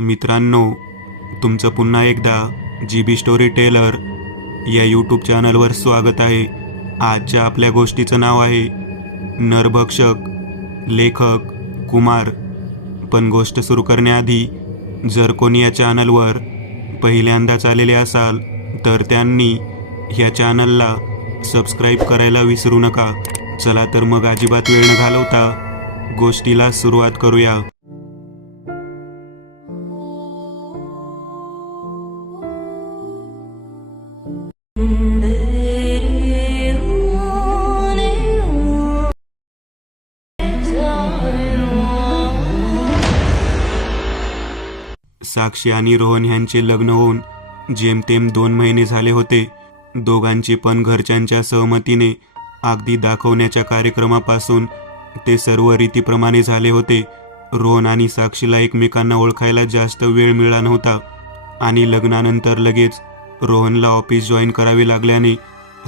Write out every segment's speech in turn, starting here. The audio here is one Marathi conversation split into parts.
मित्रांनो, तुमचं पुन्हा एकदा GB स्टोरी टेलर या यूट्यूब चॅनलवर स्वागत आहे. आजच्या आपल्या गोष्टीचं नाव आहे नरभक्षक, लेखक कुमार. पण गोष्ट सुरू करण्याआधी जर कोणी या चॅनलवर पहिल्यांदाच आलेले असाल तर त्यांनी ह्या चॅनलला सबस्क्राईब करायला विसरू नका. चला तर मग अजिबात वेळ न घालवता गोष्टीला सुरुवात करूया. साक्षी आणि रोहन यांचे लग्न होऊन जेमतेम 2 महिने झाले होते. दोघांचे पण घरच्यांच्या सहमतीने अगदी दाखवण्याच्या कार्यक्रमापासून ते सर्व रीतीप्रमाणे झाले होते. रोहन आणि साक्षीला एकमेकांना ओळखायला जास्त वेळ मिळाला नव्हता आणि लग्नानंतर लगेच रोहनला ऑफिस जॉईन करावे लागल्याने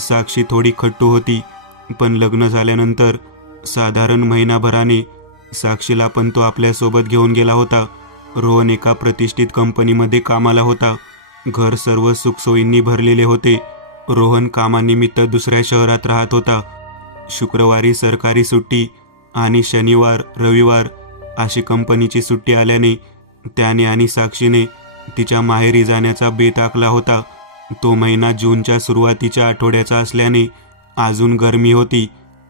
साक्षी थोडी खट्टू होती. पण लग्न झाल्यानंतर साधारण महिनाभराने साक्षीला पण तो आपल्यासोबत घेऊन गेला होता. रोहन एका प्रतिष्ठित कंपनीमध्ये कामाला होता. घर सर्व सुखसोयींनी भरलेले होते. रोहन कामानिमित्त दुसऱ्या शहरात राहत होता. शुक्रवारी सरकारी सुट्टी आणि शनिवार रविवार अशी कंपनीची सुट्टी आल्याने त्याने आणि साक्षीने तिच्या माहेरी जाण्याचा बेत आखला होता. तो महिना जूनच्या सुरुवातीच्या आठवड्याचा असल्याने अजून गरमी होती.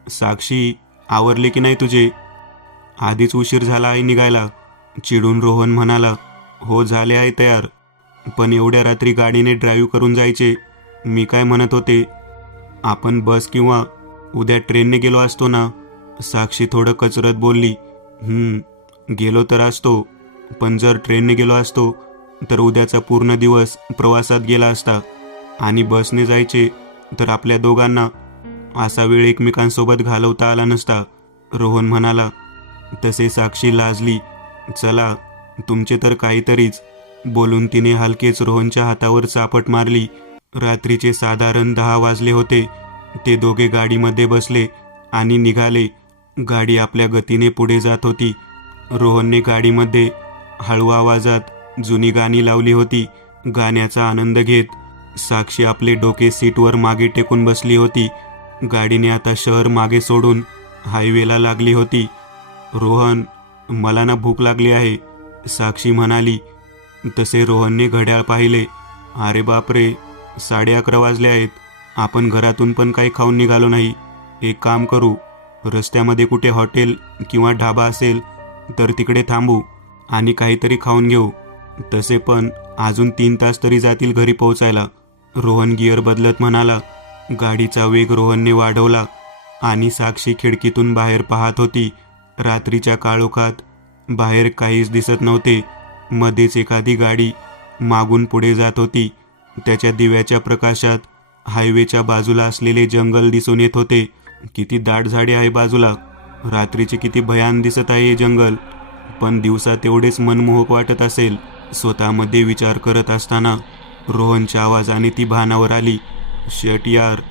साक्षी, आवरले की नाही तुझे? आधीच उशीर झाला आहे निघायला, चिडून रोहन म्हणाला. हो, झाले आहे तयार, पण एवढ्या रात्री गाडीने ड्राईव्ह करून जायचे. मी काय म्हणत होते, आपण बस किंवा उद्या ट्रेनने गेलो असतो ना? साक्षी थोडं कचरत बोलली. गेलो तर असतो, पण जर ट्रेनने गेलो असतो तर उद्याचा पूर्ण दिवस प्रवासात गेला असता आणि बसने जायचे तर आपल्या दोघांना असा वेळ एकमेकांसोबत घालवता आला नसता, रोहन म्हणाला. तसे साक्षी लाजली. चला, तुमचे तर काहीतरीच, बोलून तिने हलकेच रोहनच्या हातावर चापट मारली. रात्रीचे साधारण 10 वाजले होते. ते दोघे गाडीमध्ये बसले आणि निघाले. गाडी आपल्या गतीने पुढे जात होती. रोहनने गाडीमध्ये हळू आवाजात जुनी गाणी लावली होती. गाण्याचा आनंद घेत साक्षी आपले डोके सीटवर मागे टेकून बसली होती. गाडीने आता शहर मागे सोडून हायवेला लागली होती. रोहन, मला ना भूक लागली आहे, साक्षी म्हणाली. तसे रोहनने घड्याळ पाहिले. अरे बापरे, 11:30 वाजले आहेत. आपण घरातून पण काही खाऊन निघालो नाही. एक काम करू, रस्त्यामध्ये कुठे हॉटेल किंवा ढाबा असेल तर तिकडे थांबू आणि काहीतरी खाऊन घेऊ. तसे पण अजून 3 तास तरी जातील घरी पोहोचायला, रोहन गिअर बदलत म्हणाला. गाडीचा वेग रोहनने वाढवला आणि साक्षी खिडकीतून बाहेर पाहत होती. रात्रीच्या काळोखात बाहेर काहीच दिसत नव्हते. मध्येच एखादी गाडी मागून पुढे जात होती. त्याच्या दिव्याच्या प्रकाशात हायवेच्या बाजूला असलेले जंगल दिसून येत होते. किती दाट झाडे आहे बाजूला. रात्रीचे किती भयान दिसत आहे हे जंगल, पण दिवसा तेवढेच मनमोहक वाटत असेल. स्वतःमध्ये विचार करत असताना रोहनच्या आवाजाने ती भानावर आली. शट यार,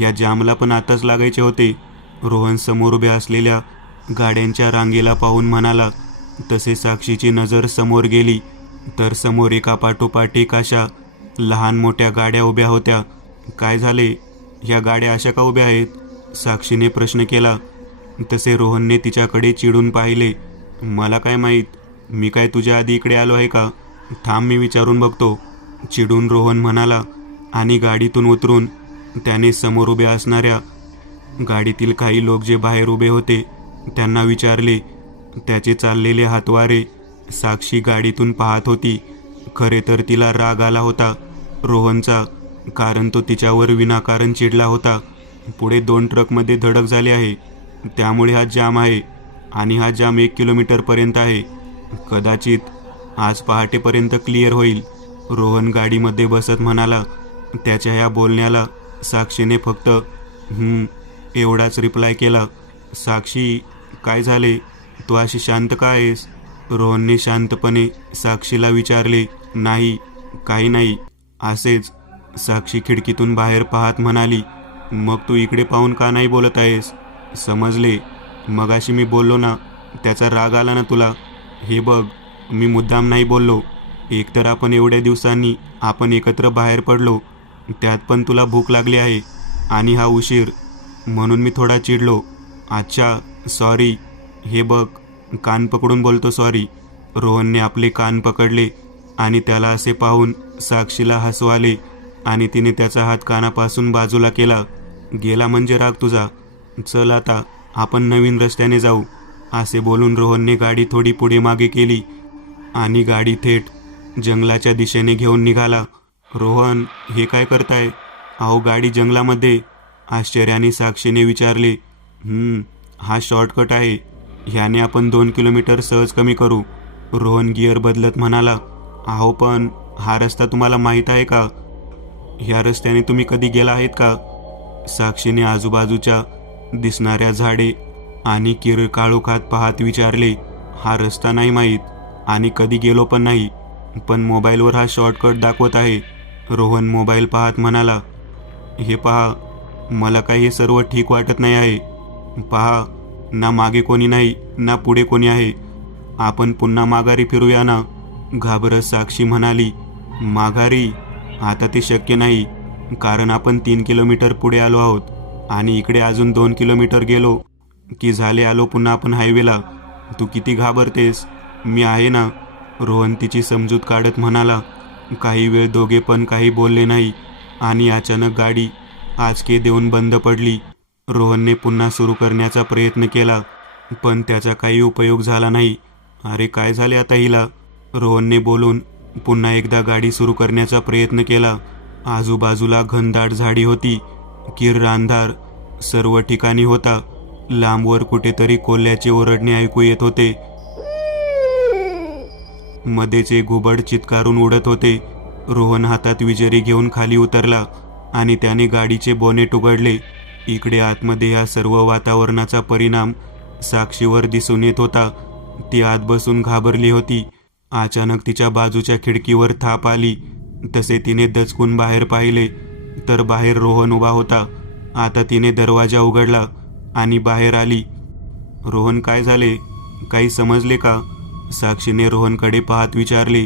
या जामला पण आताच लागायचे होते, रोहन समोर उभ्या असलेल्या गाड्यांच्या रांगेला पाहून म्हणाला. तसे साक्षीची नजर समोर गेली तर समोर एका पाठोपाठ एक अशा लहान मोठ्या गाड्या उभ्या होत्या. काय झाले, ह्या गाड्या अशा का उभ्या आहेत, साक्षीने प्रश्न केला. तसे रोहनने तिच्याकडे चिडून पाहिले. मला काय माहीत, मी काय तुझ्या आधी इकडे आलो आहे का? थांब, मी विचारून बघतो, चिडून रोहन म्हणाला. आणि गाडीतून उतरून त्याने समोर उभ्या असणाऱ्या गाडीतील काही लोक जे बाहेर उभे होते त्यांना विचारले. त्याचे चाललेले हातवारे साक्षी गाडीतून पाहत होती. खरे तर तिला राग आला होता रोहनचा, कारण तो तिच्यावर विनाकारण चिडला होता. पुढे 2 ट्रकमध्ये धडक झाली आहे, त्यामुळे हा जाम आहे आणि हा जाम 1 किलोमीटरपर्यंत आहे. कदाचित आज पहाटेपर्यंत क्लिअर होईल, रोहन गाडीमध्ये बसत म्हणाला. त्याच्या ह्या बोलण्याला साक्षीने फक्त एवढाच रिप्लाय केला. साक्षी, काय झाले, तू अशी शांत का आहेस, रोहनने शांतपणे साक्षीला विचारले. नाही, काही नाही, असेच, साक्षी खिडकीतून बाहेर पाहत म्हणाली. मग तू इकडे पाहून का नाही बोलत आहेस? समजले, मगाशी मी बोललो ना, त्याचा राग आला ना तुला? हे बघ, मी मुद्दाम नाही बोललो, एकतर आपण एवढ्या दिवसांनी आपण एकत्र बाहेर पडलो, त्यात पण तुला भूक लागली आहे आणि हा उशीर, म्हणून मी थोडा चिडलो. अच्छा, सॉरी. हे बघ, कान पकडून बोलतो सॉरी. रोहनने आपले कान पकडले आणि त्याला असे पाहून साक्षीला हसू आले आणि तिने त्याचा हात कानापासून बाजूला केला. गेला म्हणजे राग तुझा. चल आता आपण नवीन रस्त्याने जाऊ. असे बोलून रोहनने गाडी थोडी पुढे मागे केली आणि गाडी थेट जंगलाच्या दिशेने घेऊन निघाला. रोहन, हे काय करताय? अहो, गाडी जंगलामध्ये. आश्चर्याने साक्षीने विचारले. हा शॉर्टकट आहे. ह्याने आपण 2 किलोमीटर सहज कमी करू. रोहन गिअर बदलत म्हणाला. अहो, पण हा रस्ता तुम्हाला माहीत आहे का? ह्या रस्त्याने तुम्ही कधी गेला आहेत का? साक्षीने आजूबाजूच्या दिसणाऱ्या झाडे आणि किर काळोखात पाहत विचारले. हा रस्ता नाही माहीत आणि कधी गेलो पण नाही, पण मोबाईलवर हा शॉर्टकट दाखवत आहे. रोहन मोबाईल पाहत म्हणाला. हे पहा, मला काही हे सर्व ठीक वाटत नाही आहे. पहा, ना मागे कोणी नाही ना पुढे कोणी आहे. आपण पुन्हा माघारी फिरूया ना? घाबरत साक्षी म्हणाली. माघारी? आता ते शक्य नाही, कारण आपण 3 किलोमीटर पुढे आलो आहोत आणि इकडे अजून 2 किलोमीटर गेलो की झाले आलो पुन्हा आपण हायवेला. तू किती घाबरतेस? मी आहे ना. रोहन तिची समजूत काढत म्हणाला. काही वेळ दोघे पण काही बोलले नाही आणि अचानक गाडी आचके देऊन बंद पडली. रोहनने पुन्हा सुरू करण्याचा प्रयत्न केला, पण त्याचा काही उपयोग झाला नाही. अरे, काय झाले आता हिला? रोहनने बोलून पुन्हा एकदा गाडी सुरू करण्याचा प्रयत्न केला. आजूबाजूला घनदाट झाडी होती. किर्र अंधार सर्व ठिकाणी होता. लांबवर कुठेतरी कोल्ह्याचे ओरडणे ऐकू येत होते. मध्येच एक घुबड चित्कारून उडत होते. रोहन हातात विजेरी घेऊन खाली उतरला आणि त्याने गाडीचे बोनेट उघडले. इकडे आतमध्ये या सर्व वातावरणाचा परिणाम साक्षीवर दिसून येत होता. ती आत बसून घाबरली होती. अचानक तिच्या बाजूच्या खिडकीवर थाप आली. तसे तिने दचकून बाहेर पाहिले तर बाहेर रोहन उभा होता. आता तिने दरवाजा उघडला आणि बाहेर आली. रोहन, काय झाले? काही समजले का? साक्षीने रोहनकडे पाहत विचारले.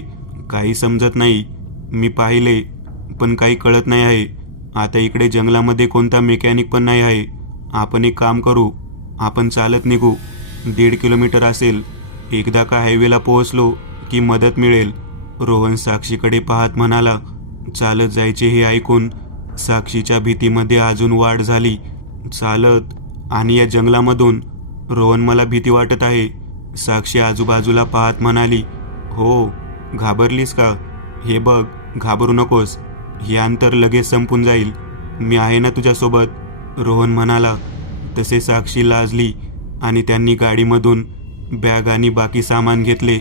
काही समजत नाही. मी पाहिले, पण काही कळत नाही आहे. आता इकडे जंगलामध्ये कोणता मेकॅनिक पण नाही आहे. आपण एक काम करू, आपण चालत निघू. 1.5 किलोमीटर असेल. एकदा का हायवेला पोहोचलो की मदत मिळेल. रोहन साक्षीकडे पाहत म्हणाला. चालत जायचे हे ऐकून साक्षीच्या भीतीमध्ये अजून वाढ झाली. चालत? आणि या जंगलामधून? रोहन, मला भीती वाटत आहे. साक्षी आजूबाजूला पाहत म्हणाली. हो, घाबरलीस का? हे बघ, घाबरू नकोस. हे अंतर लगेच संपून जाईल. मी आहे ना तुझ्यासोबत, रोहन म्हणाला. तसे साक्षी लाजली आणि त्यांनी गाडीमधून बॅग आणि बाकी सामान घेतले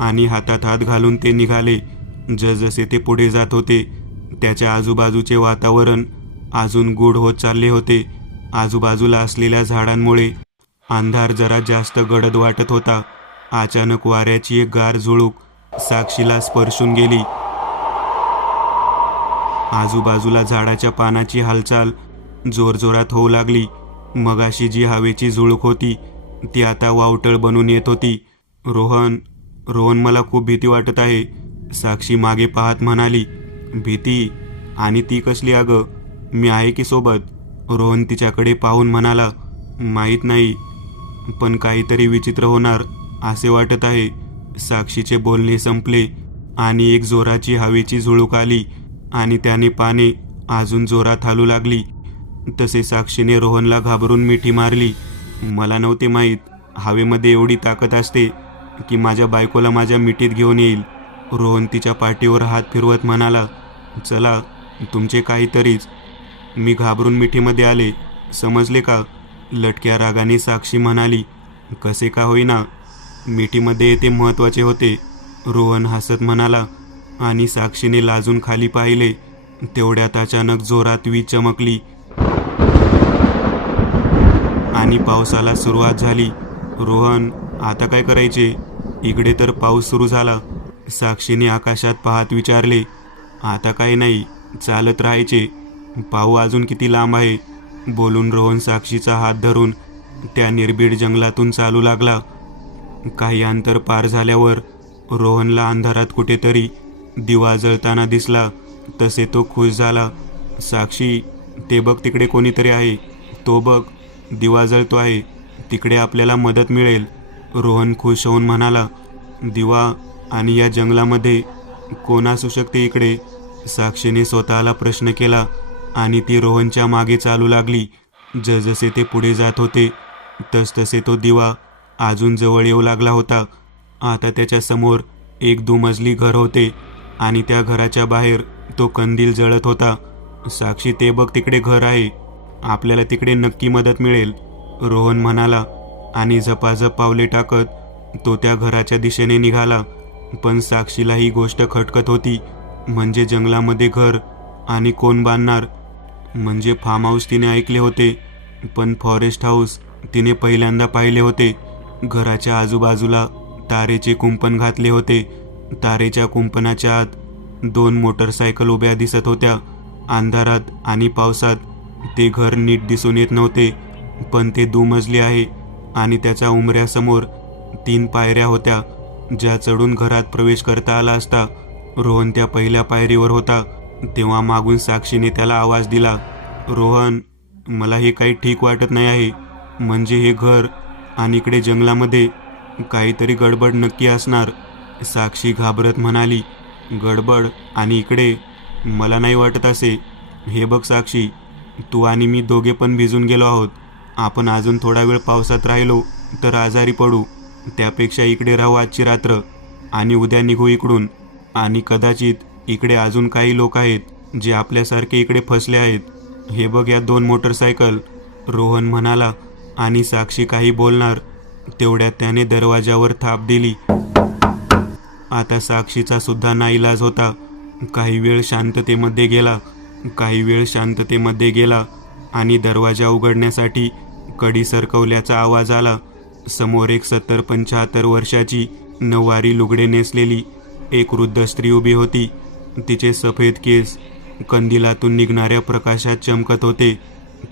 आणि हातात हात घालून ते निघाले. जसजसे ते पुढे जात होते त्याच्या आजूबाजूचे वातावरण अजून गूढ होत चालले होते. आजूबाजूला असलेल्या झाडांमुळे अंधार जरा जास्त गडद वाटत होता. अचानक वाऱ्याची एक गार झुळूक साक्षीला स्पर्शून गेली. आजूबाजूला झाडाच्या पानाची हालचाल जोरजोरात होऊ लागली. मगाशी जी हवेची झुळूक होती ती आता वावटळ बनून येत होती. रोहन, रोहन, मला खूप भीती वाटत आहे. साक्षी मागे पाहत म्हणाली. भीती? आणि ती कसली अगं? मी आहे की सोबत? रोहन तिच्याकडे पाहून म्हणाला. माहीत नाही, पण काहीतरी विचित्र होणार असे वाटत आहे. साक्षीचे बोलणे संपले आणि एक जोराची हवेची झुळूक आली आणि त्याने पाने अजून जोरात हालू लागली. तसे साक्षीने रोहनला घाबरून मिठी मारली. मला नव्हते माहीत हवेमध्ये एवढी ताकद असते की माझ्या बायकोला माझ्या मिठीत घेऊन येईल. रोहन तिच्या पाठीवर हात फिरवत म्हणाला. चला, तुमचे काहीतरीच. मी घाबरून मिठीमध्ये आले, समजले का? लटक्या रागाने साक्षी म्हणाली. कसे का होईना, मिठीमध्ये येते महत्त्वाचे होते, रोहन हसत म्हणाला. आणि साक्षीने लाजून खाली पाहिले. तेवढ्यात अचानक जोरात वीज चमकली आणि पावसाला सुरुवात झाली. रोहन, आता काय करायचे? इकडे तर पाऊस सुरू झाला. साक्षीने आकाशात पाहत विचारले. आता काही नाही, चालत राहायचे. पाहू अजून किती लांब आहे. बोलून रोहन साक्षीचा हात धरून त्या निर्भीड जंगलातून चालू लागला. काही अंतर पार झाल्यावर रोहनला अंधारात कुठेतरी दिवा जळताना दिसला. तसे तो खुश झाला. साक्षी, ते बघ तिकडे कोणीतरी आहे. तो बघ, दिवा जळतो आहे. तिकडे आपल्याला मदत मिळेल. रोहन खुश होऊन म्हणाला. दिवा? आणि या जंगलामध्ये कोण असू शकते इकडे? साक्षीने स्वतःला प्रश्न केला आणि ती रोहनच्या मागे चालू लागली. जसजसे ते पुढे जात होते तसतसे तो दिवा अजून जवळ येऊ लागला होता. आता त्याच्या समोर एक दुमजली घर होते आणि त्या घराच्या बाहेर तो कंदील जळत होता. साक्षी, ते बघ तिकडे घर आहे. आपल्याला तिकडे नक्की मदत मिळेल, रोहन म्हणाला आणि झपाझप पावले टाकत तो त्या घराच्या दिशेने निघाला. पण साक्षीला ही गोष्ट खटकत होती. म्हणजे जंगलामध्ये घर आणि कोण बांधणार? म्हणजे फार्म हाऊस तिने ऐकले होते, पण फॉरेस्ट हाऊस तिने पहिल्यांदा पाहिले होते. घराच्या आजूबाजूला तारेचे कुंपण घातले होते. तारेच्या कुंपणाच्या आत 2 मोटरसायकल उभ्या दिसत होत्या. अंधारात आणि पावसात ते घर नीट दिसून येत नव्हते, पण ते दुमजली आहे आणि त्याच्या उंबऱ्यासमोर 3 पायऱ्या होत्या, ज्या चढून घरात प्रवेश करता आला असता. रोहन त्या पहिल्या पायरीवर होता तेव्हा मागून साक्षीने त्याला आवाज दिला. रोहन, मला हे काही ठीक वाटत नाही आहे. म्हणजे हे घर आणि इकडे जंगलामध्ये काहीतरी गडबड नक्की असणार. साक्षी घाबरत म्हणाली. गडबड? आणि इकडे? मला नाही वाटत असे. हे बघ साक्षी, तू आणि मी दोघे पण भिजून गेलो आहोत. आपण अजून थोडा वेळ पावसात राहिलो तर आजारी पडू. त्यापेक्षा इकडे राहू आजची रात्र आणि उद्या निघू इकडून. आणि कदाचित इकडे अजून काही लोक आहेत जे आपल्यासारखे इकडे फसले आहेत. हे बघ या 2 मोटरसायकल, रोहन म्हणाला आणि साक्षी काही बोलणार तेवढ्यात त्याने दरवाजावर थाप दिली. आता साक्षीचा सुद्धा नाईलाज होता. काही वेळ शांततेमध्ये गेला आणि दरवाजा उघडण्यासाठी कडी सरकवल्याचा आवाज आला. समोर एक 70-75 वर्षाची नऊवारी लुगडे नेसलेली एक वृद्ध स्त्री उभी होती. तिचे सफेद केस कंदिलातून निघणाऱ्या प्रकाशात चमकत होते.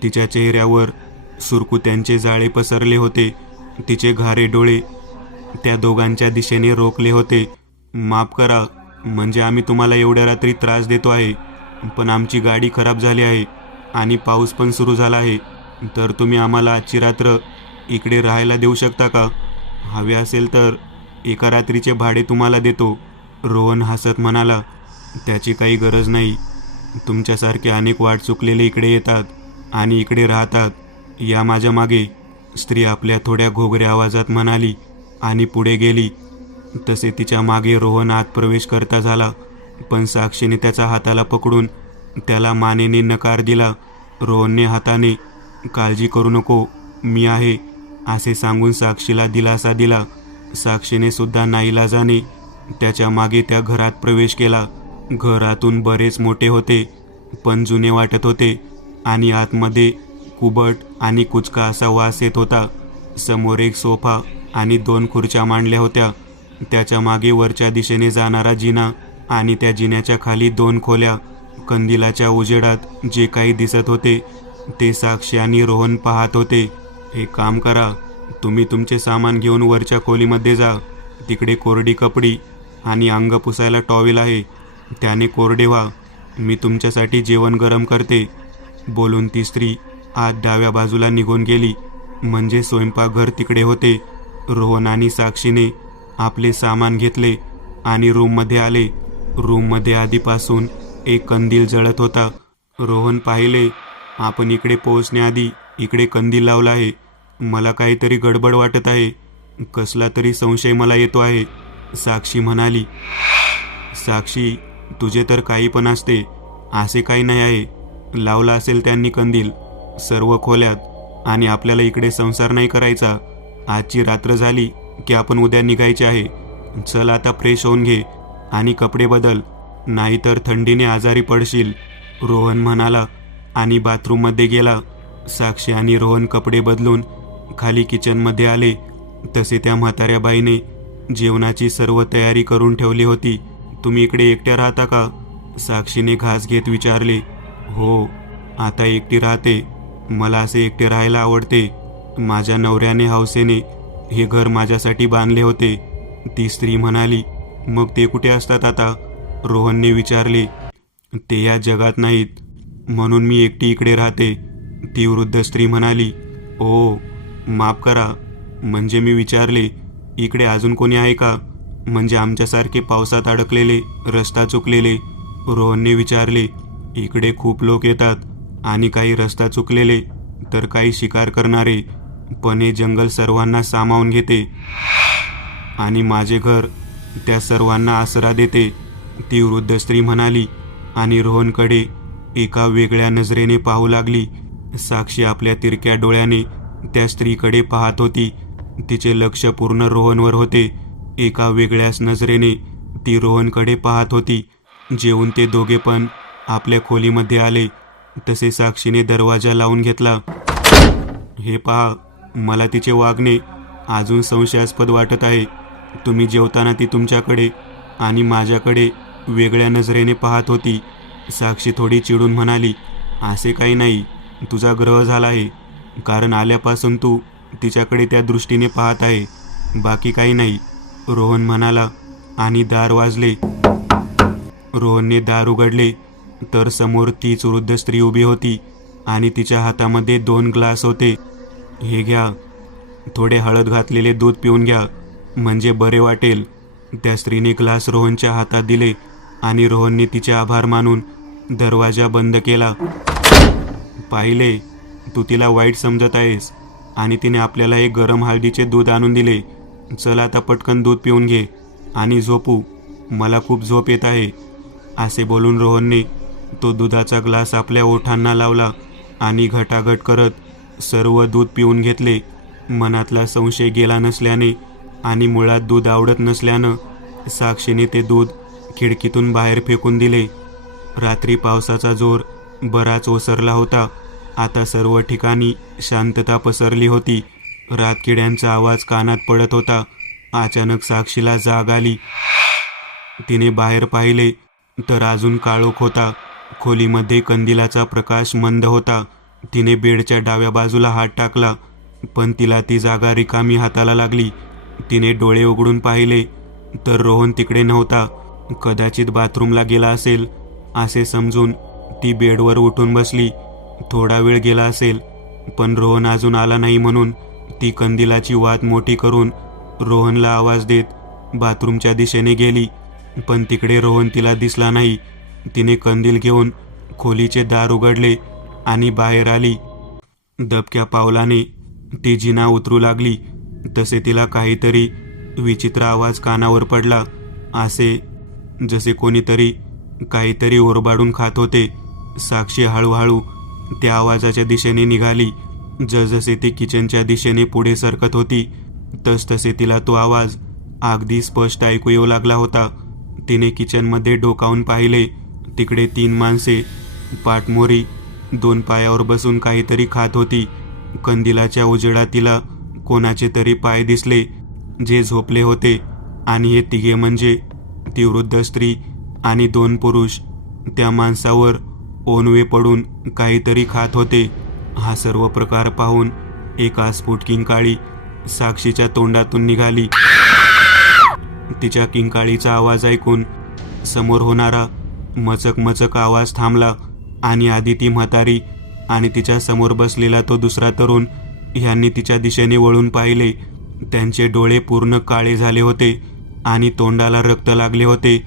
तिच्या चेहऱ्यावर सुरकुत्यांचे जाळे पसरले होते. तिचे घारे डोळे त्या दोघांच्या दिशेने रोखले होते. माफ करा, म्हणजे आम्ही तुम्हाला एवढ्या रात्री त्रास देतो आहे, पण आमची गाडी खराब झाली आहे आणि पाऊस पण सुरू झाला आहे. तर तुम्ही आम्हाला आजची रात्र इकडे राहायला देऊ शकता का? हवे असेल तर एका रात्रीचे भाडे तुम्हाला देतो, रोहन हसत म्हणाला. त्याची काही गरज नाही. तुमच्यासारखे अनेक वाट चुकलेले इकडे येतात आणि इकडे राहतात. या माझ्या मागे, स्त्री आपल्या थोड्या घोगऱ्या आवाजात म्हणाली आणि पुढे गेली. तसे तिच्या मागे रोहन आत प्रवेश करता झाला, पण साक्षीने त्याच्या हाताला पकडून त्याला मानेने नकार दिला. रोहनने हाताने, काळजी करू नको, मी आहे, असे सांगून साक्षीला दिलासा दिला. साक्षीने सुद्धा नाईलाजाने त्याच्या मागे त्या घरात प्रवेश केला. घर आतून बरेच मोठे होते, पण जुने वाटत होते आणि आतमध्ये कुबट आणि कुचका असा वास येत होता. समोर एक सोफा आणि 2 खुर्च्या मांडल्या होत्या. त्याच्या मागे वरच्या दिशेने जाणारा जिना आणि त्या जिन्याच्या खाली 2 खोल्या. कंदिलाच्या उजेडात जे काही दिसत होते ते साक्षी आणि रोहन पाहत होते. एक काम करा, तुम्ही तुमचे सामान घेऊन वरच्या खोलीमध्ये जा. तिकडे कोरडी कपडी आणि अंग पुसायला टॉवेल आहे, त्याने कोरडे व्हा. मी तुमच्यासाठी जेवण गरम करते. बोलून ती स्त्री आत डाव्या बाजूला निघून गेली. म्हणजे स्वयंपाकघर तिकडे होते. रोहन आणि साक्षीने आपले सामान घेतले आणि रूममध्ये आले. रूममध्ये आधीपासून एक कंदील जळत होता. रोहन पाहिले, आपण इकडे पोहोचण्याआधी इकडे कंदील लावला आहे. मला काहीतरी गडबड वाटत आहे. कसला तरी संशय मला येतो आहे, साक्षी म्हणाली. साक्षी, तुझे तर काही पण असते, असे काही नाही आहे. लावला असेल त्यांनी कंदील सर्व खोल्यात आणि आपल्याला इकडे संसार नाही करायचा. आजची रात्र झाली की आपण उद्या निघायचे आहे. चल आता फ्रेश होऊन घे आणि कपडे बदल, नाहीतर थंडीने आजारी पडशील, रोहन म्हणाला आणि बाथरूममध्ये गेला. साक्षी आणि रोहन कपडे बदलून खाली किचनमध्ये आले. तसे त्या म्हाताऱ्या बाईने जेवणाची सर्व तयारी करून ठेवली होती. तुम्ही इकडे एकट्या राहता का? साक्षीने घास घेत विचारले. हो, आता एकटी राहते. मला असे एकटे राहायला आवडते. माझ्या नवऱ्याने हौसेने हे घर माझ्यासाठी बांधले होते, ती स्त्री म्हणाली. मग ते कुठे असतात आता? रोहनने विचारले. ते या जगात नाहीत, म्हणून मी एकटी इकडे राहते, ती वृद्ध स्त्री म्हणाली. ओ, माफ करा, म्हणजे मी विचारले, इकडे अजून कोणी आहे का? म्हणजे आमच्यासारखे पावसात अडकलेले, रस्ता चुकलेले? रोहनने विचारले. इकडे खूप लोक येतात, आणि काही रस्ता चुकलेले, तर काही शिकार करणारे, पण हे जंगल सर्वांना सामावून घेते, आणि माझे घर त्या सर्वांना आसरा देते, ती वृद्ध स्त्री म्हणाली. आणि रोहनकडे एका वेगळ्या नजरेने पाहू लागली. साक्षी आपल्या तिरक्या डोळ्याने त्या स्त्रीकडे पाहत होती. तिचे लक्ष पूर्ण रोहनवर होते. एका वेगळ्याच नजरेने ती रोहनकडे पाहत होती. जेवून ते दोघे पण आपल्या खोलीमध्ये आले तसे साक्षीने दरवाजा लावून घेतला. हे पहा, मला तिचे वागणे अजून संशयास्पद वाटत आहे. तुम्ही जेवताना ती तुमच्याकडे आणि माझ्याकडे वेगळ्या नजरेने पाहत होती. साक्षी थोडी चिडून म्हणाली. असे काही नाही, तुझा ग्रह झाला आहे, कारण आल्यापासून तू तिच्याकडे त्या दृष्टीने पाहत आहे, बाकी काही नाही, रोहन म्हणाला. आणि दार वाजले. रोहनने दार उघडले तर समोर तीच वृद्ध स्त्री उभी होती आणि तिच्या हातामध्ये 2 ग्लास होते. हे घ्या, थोडे हळद घातलेले दूध पिऊन घ्या, म्हणजे बरे वाटेल. त्या स्त्रीने ग्लास रोहनच्या हातात दिले आणि रोहनने तिचे आभार मानून दरवाजा बंद केला. पाहिले, तू तिला वाईट समजत आहेस, आणि तिने आपल्याला एक गरम हळदीचे दूध आणून दिले. चल आता पटकन दूध पिऊन घे आणि झोपू, मला खूप झोप येत आहे. असे बोलून रोहनने तो दुधाचा ग्लास आपल्या ओठांना लावला आणि घटाघट करत सर्व दूध पिऊन घेतले. मनातला संशय गेला नसल्याने आणि मुळात दूध आवडत नसल्यानं साक्षीने ते दूध खिडकीतून बाहेर फेकून दिले. रात्री पावसाचा जोर बराच ओसरला होता. आता सर्व ठिकाणी शांतता पसरली होती. रातकिड्यांचा आवाज कानात पडत होता. अचानक साक्षीला जाग आली. तिने बाहेर पाहिले तर अजून काळोख होता. खोलीमध्ये कंदिलाचा प्रकाश मंद होता. तिने बेडच्या डाव्या बाजूला हात टाकला, पण तिला ती जागा रिकामी हाताला लागली. तिने डोळे उघडून पाहिले तर रोहन तिकडे नव्हता. कदाचित बाथरूमला गेला असेल असे समजून ती बेडवर उठून बसली. थोडा वेळ गेला असेल, पण रोहन अजून आला नाही म्हणून ती कंदिलाची वात मोठी करून रोहनला आवाज देत बाथरूमच्या दिशेने गेली. पण तिकडे रोहन तिला दिसला नाही. तिने कंदील घेऊन खोलीचे दार उघडले आणि बाहेर आली. दबक्या पावलाने ती जिना उतरू लागली तसे तिला काहीतरी विचित्र आवाज कानावर पडला, असे जसे कोणीतरी काहीतरी ओरबाडून खात होते. साक्षी हळूहळू त्या आवाजाच्या दिशेने निघाली. जसजसे ती किचनच्या दिशेने पुढे सरकत होती तसतसे तिला तो आवाज अगदी स्पष्ट ऐकू येऊ लागला होता. तिने किचनमध्ये डोकावून पाहिले. तिकडे 3 माणसे पाठमोरी 2 पायावर बसून काहीतरी खात होती. कंदिलाच्या उजेडात तिला कोणाचे तरी पाय दिसले जे झोपले होते, आणि हे तिघे म्हणजे ती वृद्ध स्त्री आणि 2 पुरुष त्या माणसावर ओनवे पडून काहीतरी खात होते. हा सर्व प्रकार पाहून एक अस्फुट किंकाळी साक्षीच्या तोंडातून निघाली. तिच्या किंकाळीचा आवाज ऐकून समोर होणारा मचक मचक आवाज थांबला आणि आधी ती म्हातारी आणि तिच्या समोर बसलेला तो दुसरा तरुण ह्यांनी तिच्या दिशेने वळून पाहिले. त्यांचे डोळे पूर्ण काळे झाले होते आणि तोंडाला रक्त लागले होते.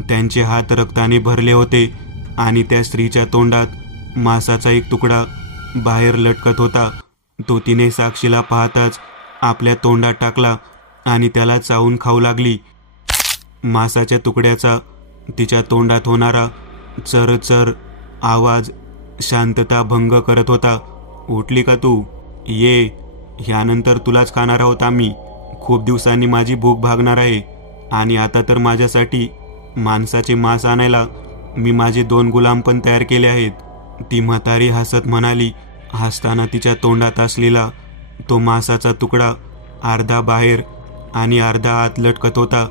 त्यांचे हात रक्ताने भरले होते आणि त्या स्त्रीच्या तोंडात मांसाचा एक तुकडा बाहेर लटकत होता. तो तिने साक्षीला पाहताच आपल्या तोंडात टाकला आणि त्याला चावून खाऊ लागली. मांसाच्या तुकड्याचा तिच्या तोंडात होणारा चर चर आवाज शांतता भंग करत होता. उठली का तू? ये, ह्यानंतर तुलाच खाणार आहोत आम्ही. खूप दिवसांनी माझी भूक भागणार आहे, आणि आता तर माझ्यासाठी माणसाचे मांस आणायला मी माझे 2 गुलाम पण तयार केले आहेत, ती म्हातारी हसत म्हणाली. हसताना तिच्या तोंडात असलेला तो मांसाचा तुकडा अर्धा बाहेर आणि अर्धा आत लटकत होता.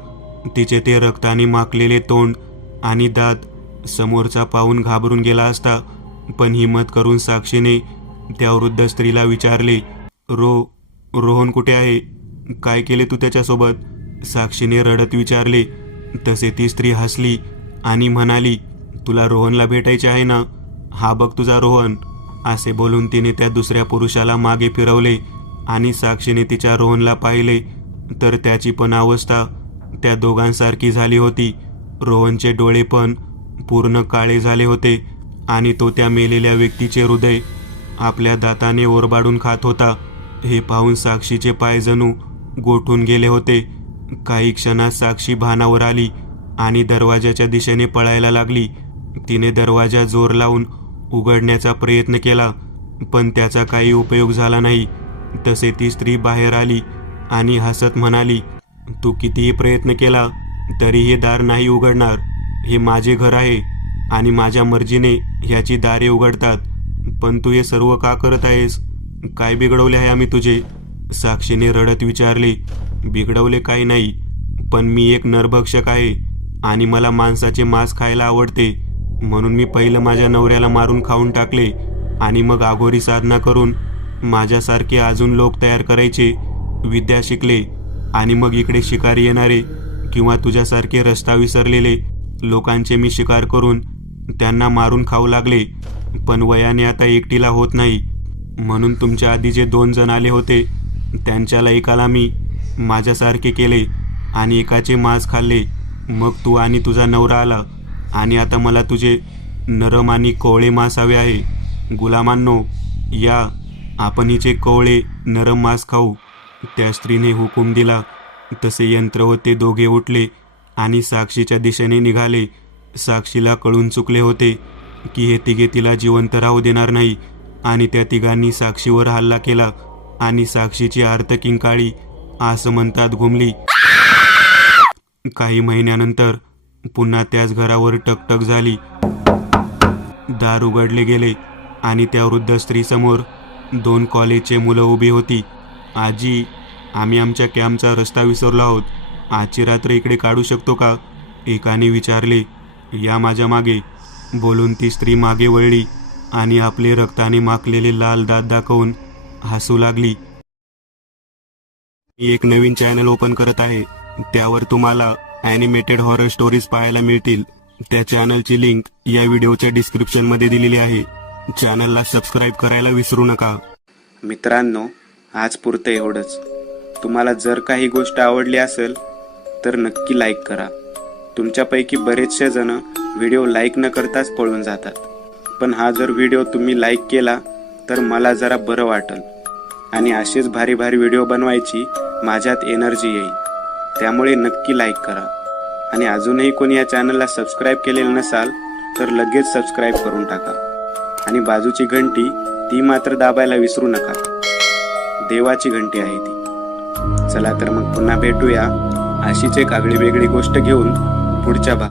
तिचे ते रक्ताने माखलेले तोंड आणि दात समोरचा पाहून घाबरून गेला असता, पण हिम्मत करून साक्षीने त्या वृद्ध स्त्रीला विचारले, रोहन कुठे आहे? काय केले तू त्याच्यासोबत? साक्षीने रडत विचारले. तसे ती स्त्री हसली आणि म्हणाली, तुला रोहनला भेटायचे आहे ना, हा बघ तुझा रोहन. असे बोलून तिने त्या दुसऱ्या पुरुषाला मागे फिरवले आणि साक्षीने तिच्या रोहनला पाहिले तर त्याची पण अवस्था त्या दोघांसारखी झाली होती. रोहनचे डोळे पण पूर्ण काळे झाले होते आणि तो त्या मेलेल्या व्यक्तीचे हृदय आपल्या दाताने ओरबाडून खात होता. हे पाहून साक्षीचे पाय जणू गोठून गेले होते. काही क्षणात साक्षी भानावर आली आणि दरवाजाच्या दिशेने पळायला लागली. तिने दरवाजा जोर लावून उघडण्याचा प्रयत्न केला, पण त्याचा काही उपयोग झाला नाही. तसे ती स्त्री बाहेर आली आणि हसत म्हणाली, तू कितीही प्रयत्न केला तरी हे दार नाही उघडणार. हे माझे घर आहे आणि माझ्या मर्जीने ह्याची दारे उघडतात. पण तू हे सर्व का करत आहेस? काय बिघडवले आहे आम्ही तुझे? साक्षीने रडत विचारले. बिघडवले काही नाही, पण मी एक नरभक्षक आहे आणि मला माणसाचे मांस खायला आवडते. म्हणून मी पहिलं माझ्या नवऱ्याला मारून खाऊन टाकले आणि मग आघोरी साधना करून माझ्यासारखे अजून लोक तयार करायचे विद्या शिकले आणि मग इकडे शिकारी येणारे किंवा तुझ्यासारखे रस्ता विसरलेले लोकांचे मी शिकार करून त्यांना मारून खाऊ लागले. पण वयाने आता एकटीला होत नाही, म्हणून तुमच्या आधी जे 2 जण आले होते त्यांच्याला एकाला मी माझ्यासारखे केले आणि एकाचे मांस खाल्ले. मग तू आणि तुझा नवरा आला आणि आता मला तुझे नरम आणि कोवळे मांस हवे आहे. गुलामांनो, या आपण हिचे कोवळे नरम मांस खाऊ. त्या स्त्रीने हुकूम दिला. तसे यंत्र व ते दोघे उठले आणि साक्षीच्या दिशेने निघाले. साक्षीला कळून चुकले होते की हे तिघे तिला जिवंत राहू देणार नाही आणि त्या तिघांनी साक्षीवर हल्ला केला आणि साक्षीची आर्त किंकाळी आसमंतात घुमली. काही महिन्यानंतर पुन्हा त्याच घरावर टकटक झाली. दार उघडले गेले आणि त्या वृद्ध स्त्रीसमोर 2 कॉलेजचे मुलं उभी होती. आजी, आम्ही आमच्या कॅम्पचा रस्ता विसरलो आहोत. आजची रात्र इकडे काढू शकतो का? एकाने विचारले. या माझ्या मागे, बोलून ती स्त्री मागे वळली आणि आपले रक्ताने माखलेले लाल दात दाखवून हसू लागली. मी एक नवीन चॅनल ओपन करत आहे. त्यावर तुम्हाला ॲनिमेटेड हॉरर स्टोरीज पाहायला मिळतील. त्या चॅनलची लिंक या व्हिडिओच्या डिस्क्रिप्शनमध्ये दिलेली आहे. चॅनलला सबस्क्राईब करायला विसरू नका. मित्रांनो, आज पुरतं एवढंच. तुम्हाला जर काही गोष्ट आवडली असेल तर नक्की लाईक करा. तुमच्यापैकी बरेचसे जण व्हिडिओ लाईक न करताच पळून जातात, पण हा जर व्हिडिओ तुम्ही लाईक केला तर मला जरा बरं वाटेल आणि असेच भारी भारी व्हिडिओ बनवायची माझ्यात एनर्जी येईल. त्यामुळे नक्की लाईक करा आणि अजूनही कोणी या चॅनलला सबस्क्राईब केलेलं नसाल तर लगेच सबस्क्राईब करून टाका आणि बाजूची घंटी ती मात्र दाबायला विसरू नका. देवाची घंटी आहे ती. चला तर मग पुन्हा भेटूया अशीच एक आगळी वेगळी गोष्ट घेऊन पुढच्या भागात.